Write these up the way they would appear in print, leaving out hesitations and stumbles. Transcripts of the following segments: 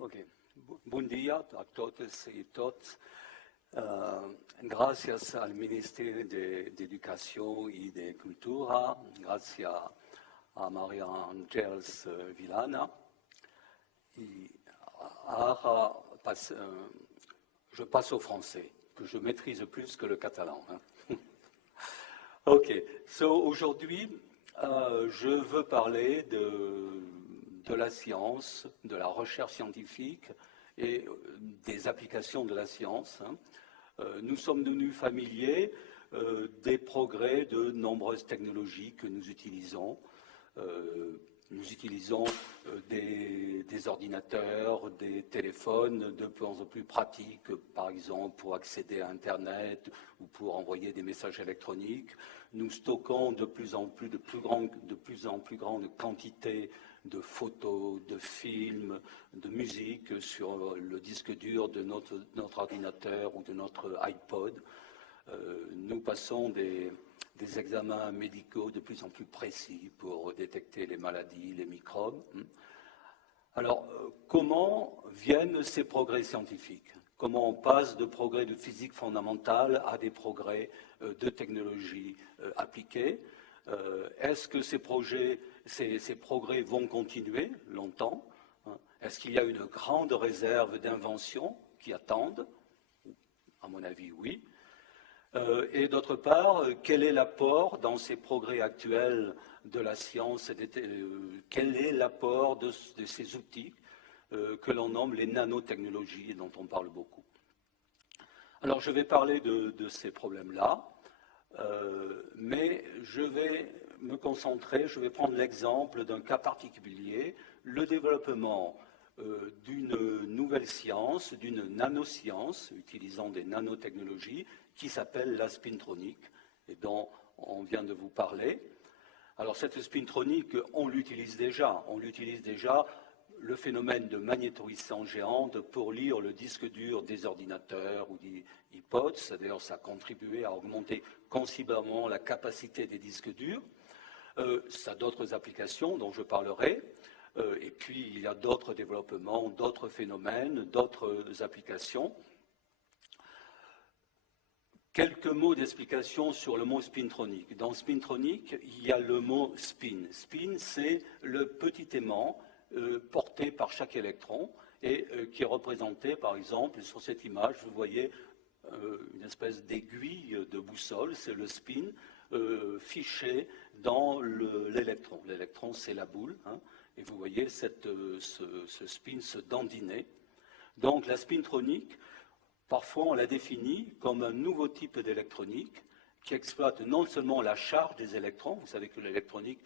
Ok. Bom dia a todos e todas. Gracias al Ministerio de Educación y de Cultura, gracias a Maria Angels Villana. Et je passe au français, que je maîtrise plus que le catalan. Ok, aujourd'hui, je veux parler de la science, de la recherche scientifique et des applications de la science. Nous sommes devenus familiers des progrès de nombreuses technologies que nous utilisons. Nous utilisons des ordinateurs, des téléphones de plus en plus pratiques, par exemple pour accéder à Internet ou pour envoyer des messages électroniques. Nous stockons de plus en plus grandes quantités de photos, de films, de musique sur le disque dur de notre ordinateur ou de notre iPod. Nous passons des examens médicaux de plus en plus précis pour détecter les maladies, les microbes. Alors, comment viennent ces progrès scientifiques? Comment on passe de progrès de physique fondamentale à des progrès de technologie appliquée? Est-ce que ces progrès vont continuer longtemps? Est-ce qu'il y a une grande réserve d'inventions qui attendent? À mon avis, oui. Et d'autre part, quel est l'apport dans ces progrès actuels de la science? Quel est l'apport de ces outils que l'on nomme les nanotechnologies et dont on parle beaucoup? Alors, je vais parler de ces problèmes-là, mais je vais me concentrer, je vais prendre l'exemple d'un cas particulier, le développement d'une nouvelle science, d'une nanoscience, utilisant des nanotechnologies, qui s'appelle la spintronique, et dont on vient de vous parler. Alors cette spintronique, on l'utilise déjà. On l'utilise déjà, le phénomène de magnétorescence géante, pour lire le disque dur des ordinateurs ou des iPods. D'ailleurs, ça a contribué à augmenter considérablement la capacité des disques durs. Ça a d'autres applications dont je parlerai. Et puis, il y a d'autres développements, d'autres phénomènes, d'autres applications. Quelques mots d'explication sur le mot spintronique. Dans spintronique, il y a le mot spin. Spin, c'est le petit aimant porté par chaque électron et qui est représenté, par exemple, sur cette image, vous voyez une espèce d'aiguille de boussole, c'est le spin, fiché dans l'électron. L'électron, c'est la boule, hein, et vous voyez ce spin se dandiner. Donc la spintronique, parfois, on la définit comme un nouveau type d'électronique qui exploite non seulement la charge des électrons, vous savez que l'électronique,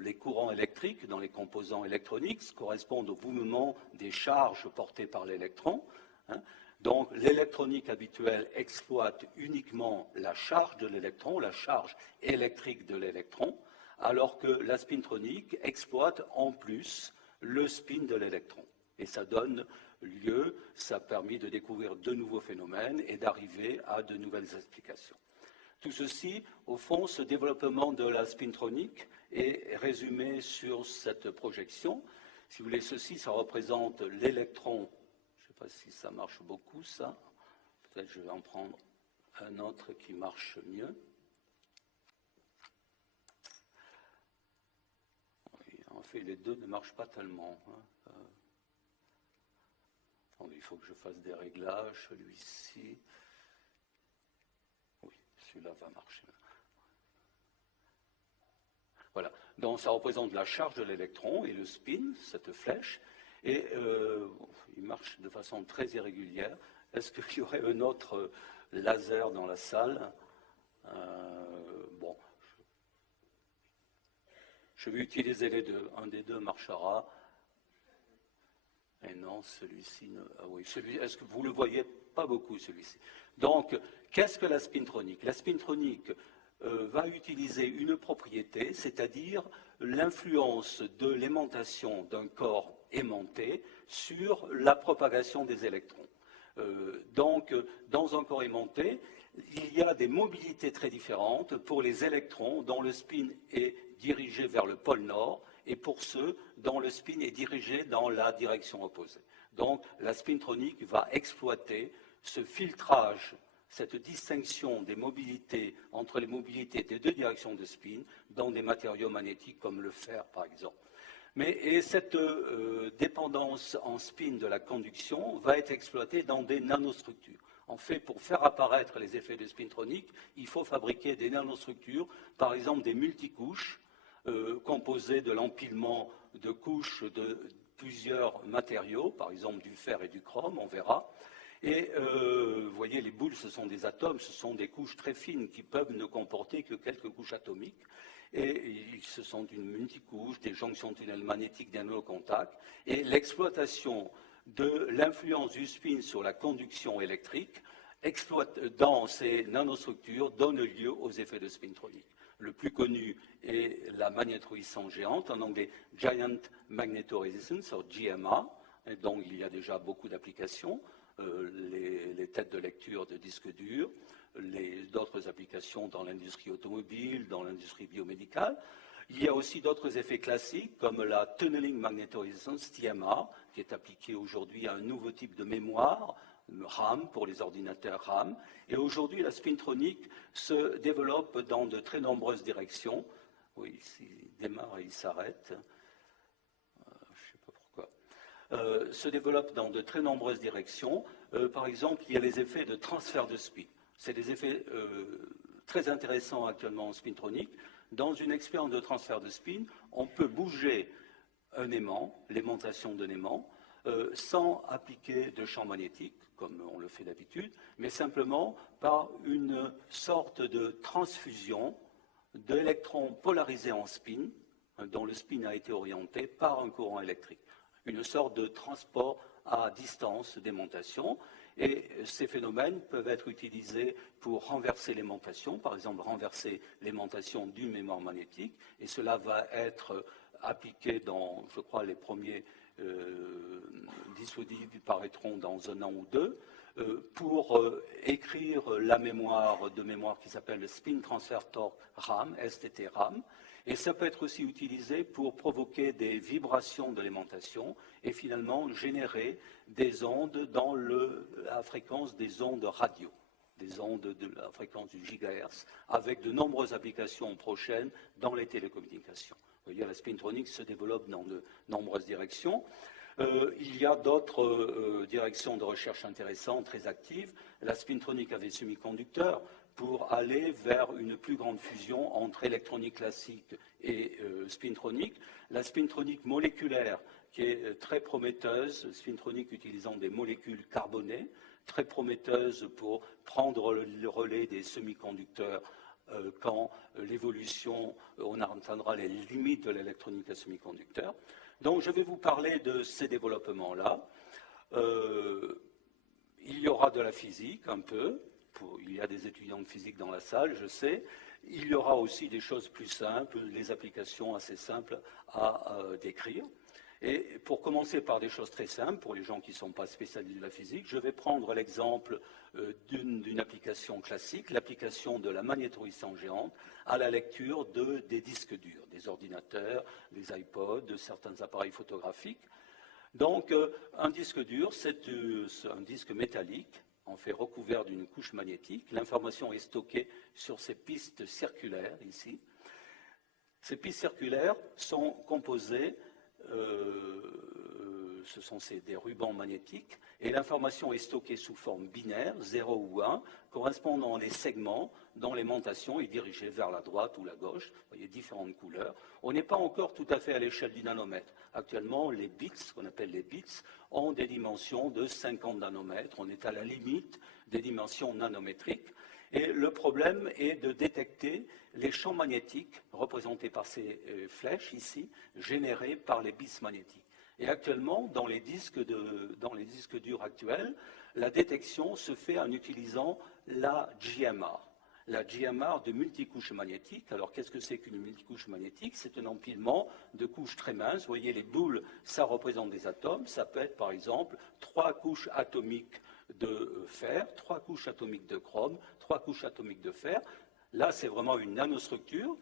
les courants électriques dans les composants électroniques correspondent au mouvement des charges portées par l'électron. Hein. Donc, l'électronique habituelle exploite uniquement la charge de l'électron, la charge électrique de l'électron, alors que la spintronique exploite en plus le spin de l'électron. Et ça donne lieu, ça a permis de découvrir de nouveaux phénomènes et d'arriver à de nouvelles explications. Tout ceci, au fond, ce développement de la spintronique est résumé sur cette projection. Si vous voulez, ceci, ça représente l'électron. Je ne sais pas si ça marche beaucoup, ça. Peut-être je vais en prendre un autre qui marche mieux. Oui, en fait, les deux ne marchent pas tellement. Hein. Il faut que je fasse des réglages, celui-ci. Oui, celui-là va marcher. Voilà, donc ça représente la charge de l'électron et le spin, cette flèche, et il marche de façon très irrégulière. Est-ce qu'il y aurait un autre laser dans la salle? Bon, je vais utiliser les deux, un des deux marchera. Et non, celui-ci, ah oui, est-ce que vous le voyez? Pas beaucoup, celui-ci. Donc, qu'est-ce que la spintronique? La spintronique va utiliser une propriété, c'est-à-dire l'influence de l'aimantation d'un corps aimanté sur la propagation des électrons. Donc, dans un corps aimanté, il y a des mobilités très différentes pour les électrons dont le spin est dirigé vers le pôle nord et pour ceux dont le spin est dirigé dans la direction opposée. Donc la spintronique va exploiter ce filtrage, cette distinction des mobilités entre les mobilités des deux directions de spin dans des matériaux magnétiques comme le fer par exemple. Et cette dépendance en spin de la conduction va être exploitée dans des nanostructures. En fait, pour faire apparaître les effets de spintronique, il faut fabriquer des nanostructures, par exemple des multicouches, composées de l'empilement de couches de plusieurs matériaux, par exemple du fer et du chrome, on verra. Et vous voyez, les boules, ce sont des atomes, ce sont des couches très fines qui peuvent ne comporter que quelques couches atomiques. Et ce sont une multicouche, des jonctions tunnels magnétiques, des nanocontacts. Et l'exploitation de l'influence du spin sur la conduction électrique dans ces nanostructures donne lieu aux effets de spintronique. Le plus connu est la magnétoresistance géante, en anglais Giant Magnetoresistance, GMA, dont il y a déjà beaucoup d'applications, les têtes de lecture de disques durs, d'autres applications dans l'industrie automobile, dans l'industrie biomédicale. Il y a aussi d'autres effets classiques comme la Tunneling Magnetoresistance, TMR, qui est appliquée aujourd'hui à un nouveau type de mémoire, RAM pour les ordinateurs RAM. Et aujourd'hui, la spintronique se développe dans de très nombreuses directions. Oui, il démarre et il s'arrête. Je ne sais pas pourquoi. Se développe dans de très nombreuses directions. Par exemple, il y a les effets de transfert de spin. C'est des effets très intéressants actuellement en spintronique. Dans une expérience de transfert de spin, on peut bouger un aimant, l'aimantation d'un aimant, sans appliquer de champ magnétique, comme on le fait d'habitude, mais simplement par une sorte de transfusion d'électrons polarisés en spin, dont le spin a été orienté par un courant électrique. Une sorte de transport à distance d'aimantation. Et ces phénomènes peuvent être utilisés pour renverser l'aimantation, par exemple renverser l'aimantation d'une mémoire magnétique, et cela va être appliqué dans, je crois, les premiers dispositifs paraîtront dans un an ou deux, pour écrire la mémoire qui s'appelle le Spin Transfer Torque RAM, STT-RAM, et ça peut être aussi utilisé pour provoquer des vibrations de l'aimantation et finalement générer des ondes dans la fréquence des ondes radio, des ondes de la fréquence du gigahertz, avec de nombreuses applications prochaines dans les télécommunications. Vous voyez, la spintronique se développe dans de nombreuses directions. Il y a d'autres directions de recherche intéressantes, très actives. La spintronique avec semi-conducteurs pour aller vers une plus grande fusion entre électronique classique et spintronique. La spintronique moléculaire, qui est très prometteuse, spintronique utilisant des molécules carbonées, très prometteuse pour prendre le relais des semi-conducteurs quand l'évolution, on atteindra les limites de l'électronique à semi-conducteurs. Donc je vais vous parler de ces développements-là. Il y aura de la physique un peu, il y a des étudiants de physique dans la salle, je sais. Il y aura aussi des choses plus simples, des applications assez simples à décrire. Et pour commencer par des choses très simples, pour les gens qui ne sont pas spécialisés de la physique, je vais prendre l'exemple d'une application classique, l'application de la magnétoresistance géante à la lecture des disques durs, des ordinateurs, des iPods, de certains appareils photographiques. Donc, un disque dur, c'est un disque métallique, en fait recouvert d'une couche magnétique. L'information est stockée sur ces pistes circulaires, ici. Ces pistes circulaires sont composées ce sont des rubans magnétiques, et l'information est stockée sous forme binaire, 0 ou 1, correspondant à des segments dont l'aimantation est dirigée vers la droite ou la gauche. Vous voyez différentes couleurs. On n'est pas encore tout à fait à l'échelle du nanomètre. Actuellement, les bits, ce qu'on appelle les bits, ont des dimensions de 50 nanomètres. On est à la limite des dimensions nanométriques. Et le problème est de détecter les champs magnétiques représentés par ces flèches ici, générés par les bits magnétiques. Et actuellement, dans les disques durs actuels, la détection se fait en utilisant la GMR. La GMR de multicouches magnétiques. Alors, qu'est-ce que c'est qu'une multicouche magnétique? C'est un empilement de couches très minces. Vous voyez, les boules, ça représente des atomes. Ça peut être, par exemple, 3 couches atomiques de fer, 3 couches atomiques de chrome, 3 couches atomiques de fer. Là, c'est vraiment une nanostructure.